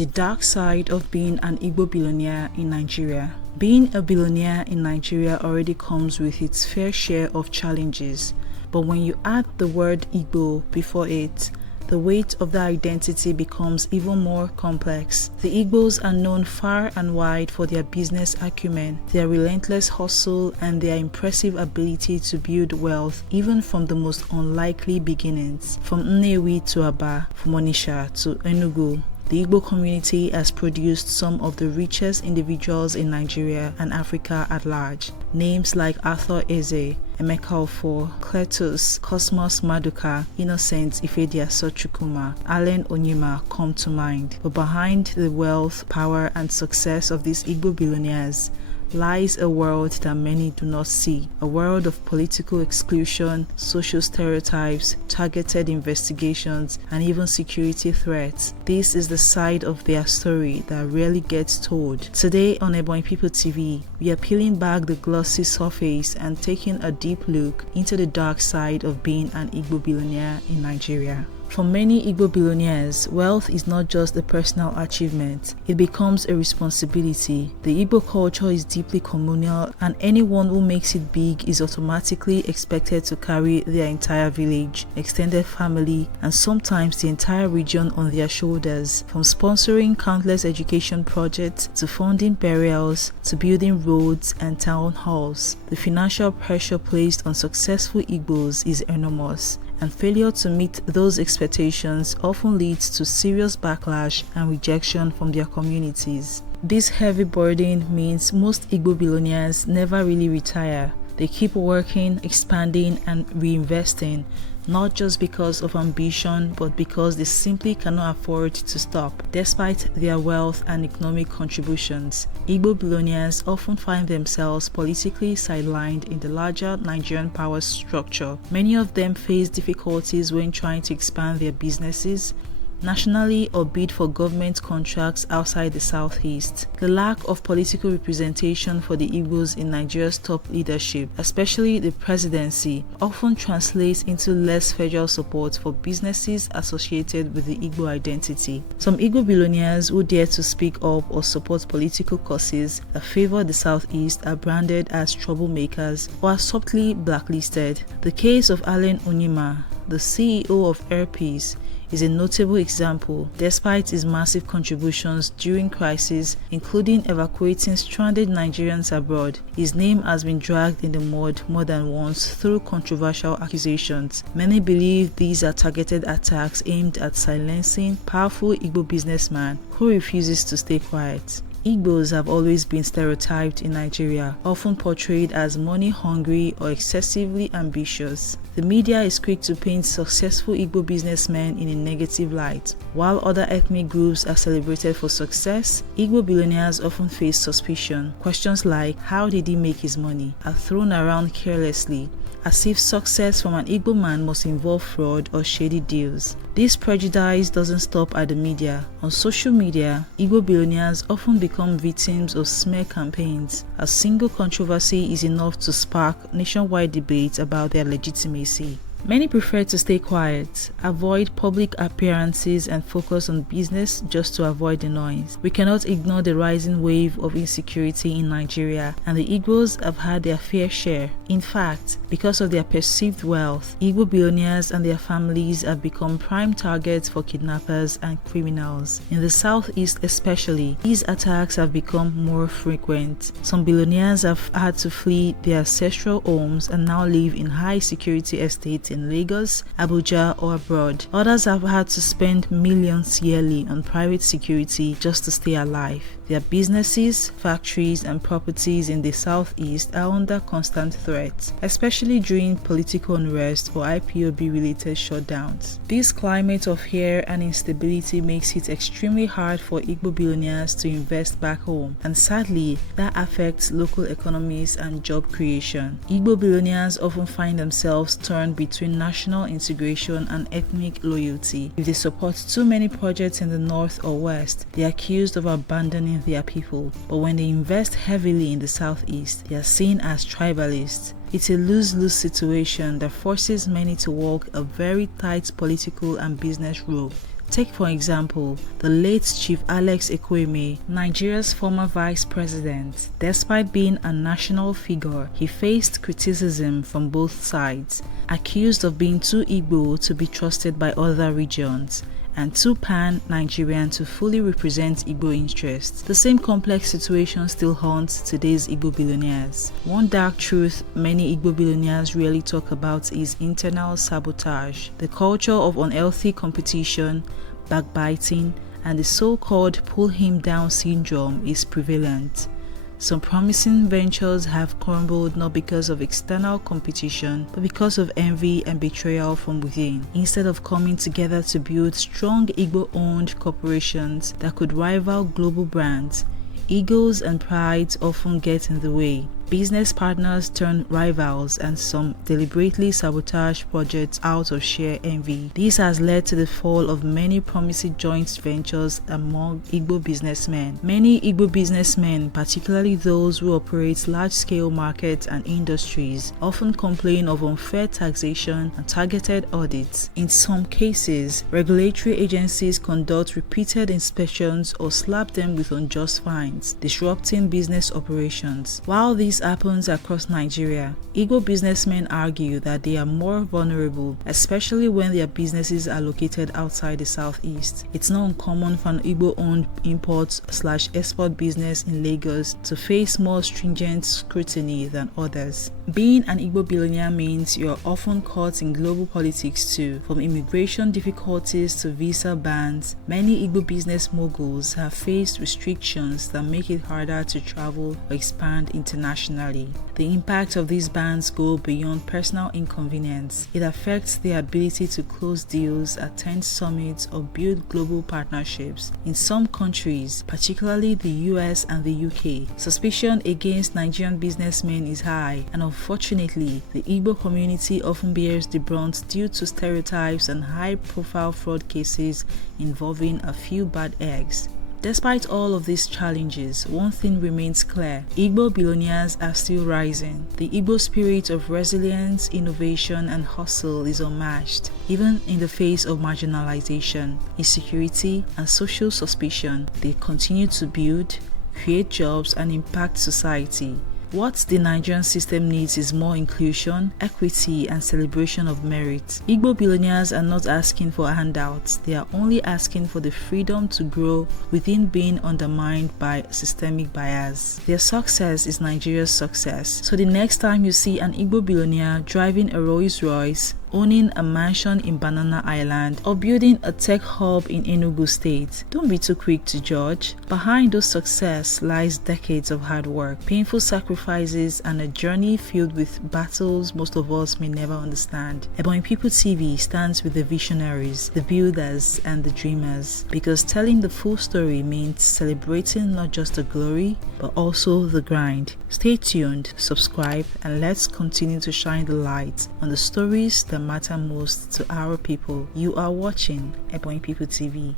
The dark side of being an Igbo billionaire in Nigeria. Being a billionaire in Nigeria already comes with its fair share of challenges, but when you add the word Igbo before it, the weight of the identity becomes even more complex. The Igbos are known far and wide for their business acumen, their relentless hustle, and their impressive ability to build wealth even from the most unlikely beginnings. From Nnewi to Aba, from Onitsha to Enugu, the Igbo community has produced some of the richest individuals in Nigeria and Africa at large. Names like Arthur Eze, Emeka Offor, Cletus, Cosmas Maduka, Innocent Ifediaso-Chukwuma, Onyema come to mind. But behind the wealth, power, and success of these Igbo billionaires lies a world that many do not see, a world of political exclusion, social stereotypes, targeted investigations, and even security threats. This is the side of their story that rarely gets told. Today on Ebonyi People TV, we are peeling back the glossy surface and taking a deep look into the dark side of being an Igbo billionaire in Nigeria. For many Igbo billionaires, wealth is not just a personal achievement, it becomes a responsibility. The Igbo culture is deeply communal, and anyone who makes it big is automatically expected to carry their entire village, extended family, and sometimes the entire region on their shoulders. From sponsoring countless education projects, to funding burials, to building roads and town halls, the financial pressure placed on successful Igbos is enormous, and failure to meet those expectations often leads to serious backlash and rejection from their communities. This heavy burden means most Igbo billionaires never really retire. They keep working, expanding, and reinvesting, not just because of ambition, but because they simply cannot afford to stop. Despite their wealth and economic contributions, Igbo billionaires often find themselves politically sidelined in the larger Nigerian power structure. Many of them face difficulties when trying to expand their businesses nationally or bid for government contracts outside the southeast. The lack of political representation for the Igbos in Nigeria's top leadership, especially the presidency, often translates into less federal support for businesses associated with the Igbo identity. Some Igbo billionaires who dare to speak up or support political causes that favor the southeast are branded as troublemakers or are subtly blacklisted. The case of Onyema, the CEO of Airpeace, is a notable example. Despite his massive contributions during crises, including evacuating stranded Nigerians abroad, his name has been dragged in the mud more than once through controversial accusations. Many believe these are targeted attacks aimed at silencing powerful Igbo businessman who refuses to stay quiet. Igbos have always been stereotyped in Nigeria, often portrayed as money-hungry or excessively ambitious. The media is quick to paint successful Igbo businessmen in a negative light. While other ethnic groups are celebrated for success, Igbo billionaires often face suspicion. Questions like, how did he make his money, are thrown around carelessly, as if success from an Igbo man must involve fraud or shady deals. This prejudice doesn't stop at the media. On social media, Igbo billionaires often become victims of smear campaigns. A single controversy is enough to spark nationwide debates about their legitimacy. Many prefer to stay quiet, avoid public appearances, and focus on business just to avoid the noise. We cannot ignore the rising wave of insecurity in Nigeria, and the Igbos have had their fair share. In fact, because of their perceived wealth, Igbo billionaires and their families have become prime targets for kidnappers and criminals. In the southeast especially, these attacks have become more frequent. Some billionaires have had to flee their ancestral homes and now live in high-security estates in Lagos, Abuja, or abroad. Others have had to spend millions yearly on private security just to stay alive. Their businesses, factories, and properties in the southeast are under constant threat, especially during political unrest or IPOB-related shutdowns. This climate of fear and instability makes it extremely hard for Igbo billionaires to invest back home, and sadly, that affects local economies and job creation. Igbo billionaires often find themselves torn between national integration and ethnic loyalty. If they support too many projects in the north or west, they are accused of abandoning their people, but when they invest heavily in the southeast, they are seen as tribalists. It's a lose-lose situation that forces many to walk a very tight political and business rope. Take for example, the late Chief Alex Ekwueme, Nigeria's former vice president. Despite being a national figure, he faced criticism from both sides, accused of being too Igbo to be trusted by other regions, and too pan-Nigerian to fully represent Igbo interests. The same complex situation still haunts today's Igbo billionaires. One dark truth many Igbo billionaires rarely talk about is internal sabotage. The culture of unhealthy competition, backbiting, and the so-called pull-him-down syndrome is prevalent. Some promising ventures have crumbled not because of external competition, but because of envy and betrayal from within. Instead of coming together to build strong Igbo-owned corporations that could rival global brands, egos and pride often get in the way. Business partners turn rivals, and some deliberately sabotage projects out of sheer envy. This has led to the fall of many promising joint ventures among Igbo businessmen. Many Igbo businessmen, particularly those who operate large-scale markets and industries, often complain of unfair taxation and targeted audits. In some cases, regulatory agencies conduct repeated inspections or slap them with unjust fines, disrupting business operations. While these happens across Nigeria, Igbo businessmen argue that they are more vulnerable, especially when their businesses are located outside the southeast. It's not uncommon for an Igbo-owned import/export business in Lagos to face more stringent scrutiny than others. Being an Igbo billionaire means you're often caught in global politics too. From immigration difficulties to visa bans, many Igbo business moguls have faced restrictions that make it harder to travel or expand internationally. The impact of these bans go beyond personal inconvenience. It affects their ability to close deals, attend summits, or build global partnerships. In some countries, particularly the US and the UK, suspicion against Nigerian businessmen is high, and unfortunately, the Igbo community often bears the brunt due to stereotypes and high-profile fraud cases involving a few bad eggs. Despite all of these challenges, one thing remains clear: Igbo billionaires are still rising. The Igbo spirit of resilience, innovation, and hustle is unmatched. Even in the face of marginalization, insecurity, and social suspicion, they continue to build, create jobs, and impact society. What the Nigerian system needs is more inclusion, equity, and celebration of merit. Igbo billionaires are not asking for handouts, they are only asking for the freedom to grow within being undermined by systemic bias. Their success is Nigeria's success. So the next time you see an Igbo billionaire driving a Rolls Royce, owning a mansion in Banana Island, or building a tech hub in Enugu State, don't be too quick to judge. Behind those success lies decades of hard work, painful sacrifices, and a journey filled with battles most of us may never understand. Ebonyi People TV stands with the visionaries, the builders, and the dreamers, because telling the full story means celebrating not just the glory, but also the grind. Stay tuned, subscribe, and let's continue to shine the light on the stories that matter most to our people. You are watching Ebonyi People TV.